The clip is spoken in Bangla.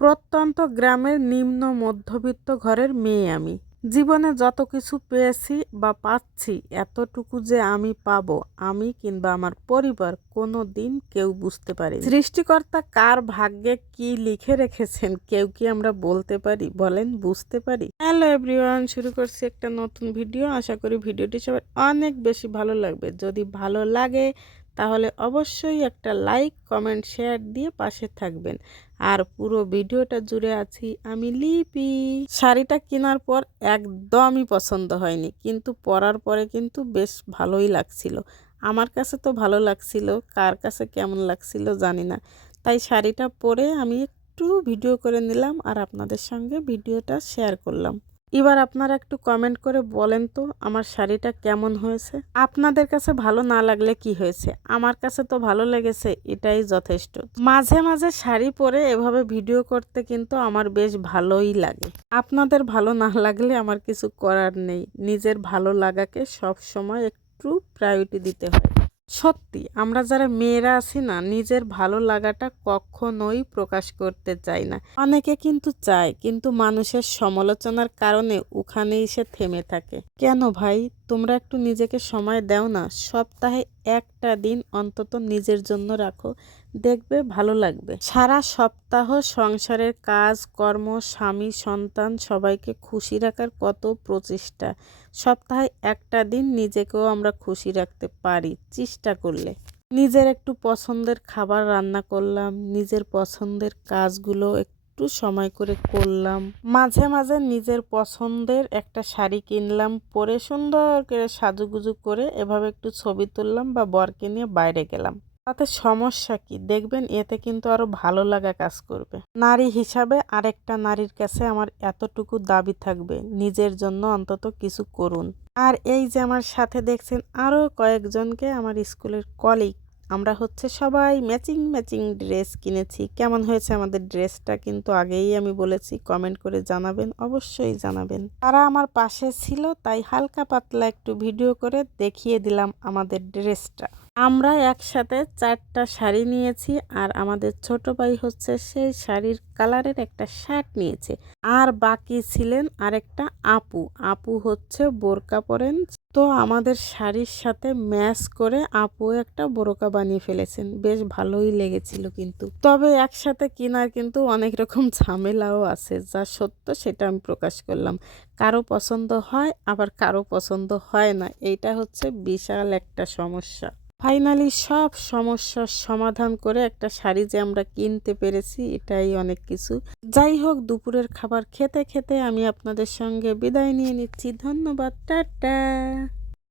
প্রত্যন্ত গ্রামের নিম্ন মধ্যবিত্ত ঘরের মেয়ে আমি। জীবনে যত কিছু পেয়েছি বা পাচ্ছি, এতটুকু যে আমি পাবো, আমি কিংবা আমার পরিবার কোনো দিন কেউ বুঝতে পারি। সৃষ্টিকর্তা কার ভাগ্যে কি লিখে রেখেছেন কেউ কি আমরা বলতে পারি? বলেন, বুঝতে পারি? হ্যালো এভরিওয়ান, শুরু করছি একটা নতুন ভিডিও। আশা করি ভিডিওটি সবার অনেক বেশি ভালো লাগবে। যদি ভালো লাগে তাহলে অবশ্যই একটা লাইক, কমেন্ট, শেয়ার দিয়ে পাশে থাকবেন। আর পুরো ভিডিওটা জুড়ে আছি আমি লিপি। শাড়িটা কেনার পর একদমই পছন্দ হয়নি, কিন্তু পরার পরে কিন্তু বেশ ভালোই লাগছিল। আমার কাছে তো ভালো লাগছিল, কার কাছে কেমন লাগছিল জানি না। তাই শাড়িটা পরে আমি একটু ভিডিও করে নিলাম আর আপনাদের সঙ্গে ভিডিওটা শেয়ার করলাম। এবার আপনারা একটু কমেন্ট করে বলেন তো আমার শাড়িটা কেমন হয়েছে। আপনাদের কাছে ভালো না লাগলে কি হয়েছে, আমার কাছে তো ভালো লেগেছে, এটাই যথেষ্ট। মাঝে মাঝে শাড়ি পরে এভাবে ভিডিও করতে কিন্তু আমার বেশ ভালোই লাগে। আপনাদের ভালো না লাগলে আমার কিছু করার নেই। নিজের ভালো লাগাকে সব সময় একটু প্রায়োরিটি দিতে হয়। সত্যি আমরা যারা মেয়েরা আছি না, নিজের ভালো লাগাটা কখনোই প্রকাশ করতে চাই না। অনেকে কিন্তু চায়, কিন্তু মানুষের সমালোচনার কারণে ওখানেই সে থেমে থাকে। কেন ভাই, তোমরা একটু নিজেকে সময় দাও না। সপ্তাহে একটা দিন অন্তত নিজের জন্য রাখো, দেখবে ভালো লাগবে। সারা সপ্তাহ সংসারের কাজ কর্ম, স্বামী সন্তান সবাইকে খুশি রাখার কত প্রচেষ্টা। সপ্তাহে একটা দিন নিজেকেও আমরা খুশি রাখতে পারি চেষ্টা করলে। নিজের একটু পছন্দের খাবার রান্না করলাম, নিজের পছন্দের কাজগুলো একটু সময় করে করলাম, মাঝে মাঝে নিজের পছন্দের একটা শাড়ি কিনলাম, পরে সুন্দর করে সাজুগুজু করে এভাবে একটু ছবি তুললাম বা বরকে নিয়ে বাইরে গেলাম। তাতে সমস্যা কি? দেখবেন এতে কিন্তু আরো ভালো লাগা কাজ করবে। নারী হিসাবে আরেকটা নারীর কাছে আমার এতটুকু দাবি থাকবে, নিজের জন্য অন্তত কিছু করুন। আর এই যে আমার সাথে দেখছেন আরো কয়েকজনকে, আমার স্কুলের কলিগ, আমরা হচ্ছে সবাই ম্যাচিং ম্যাচিং ড্রেস কিনেছি। কেমন হয়েছে আমাদের ড্রেসটা কিন্তু আগেই আমি বলেছি, কমেন্ট করে জানাবেন, অবশ্যই জানাবেন। তারা আমার পাশে ছিল, তাই হালকা পাতলা একটু ভিডিও করে দেখিয়ে দিলাম আমাদের ড্রেসটা। আমরা একসাথে 4টা শাড়ি নিয়েছি, আর আমাদের ছোট ভাই হচ্ছে সেই শাড়ির কালারের একটা শার্ট নিয়েছে। আর বাকি ছিলেন আরেকটা আপু। আপু হচ্ছে বোরকা পরেন, তো আমাদের শাড়ির সাথে ম্যাচ করে আপু একটা বোরকা বানিয়ে ফেলেছেন। বেশ ভালোই লেগেছিল কিন্তু। তবে একসাথে কেনার কিন্তু অনেক রকম ঝামেলাও আছে, যা সত্য সেটা আমি প্রকাশ করলাম। কারো পছন্দ হয়, আবার কারো পছন্দ হয় না। এইটা হচ্ছে বিশাল একটা সমস্যা। ফাইনালি সব সমস্যার সমাধান করে একটা শাড়ি যে আমরা কিনতে পেরেছি, এটাই অনেক কিছু। যাই হোক, দুপুরের খাবার খেতে খেতে আমি আপনাদের সঙ্গে বিদায় নিয়ে নিচ্ছি। ধন্যবাদ, টাটা।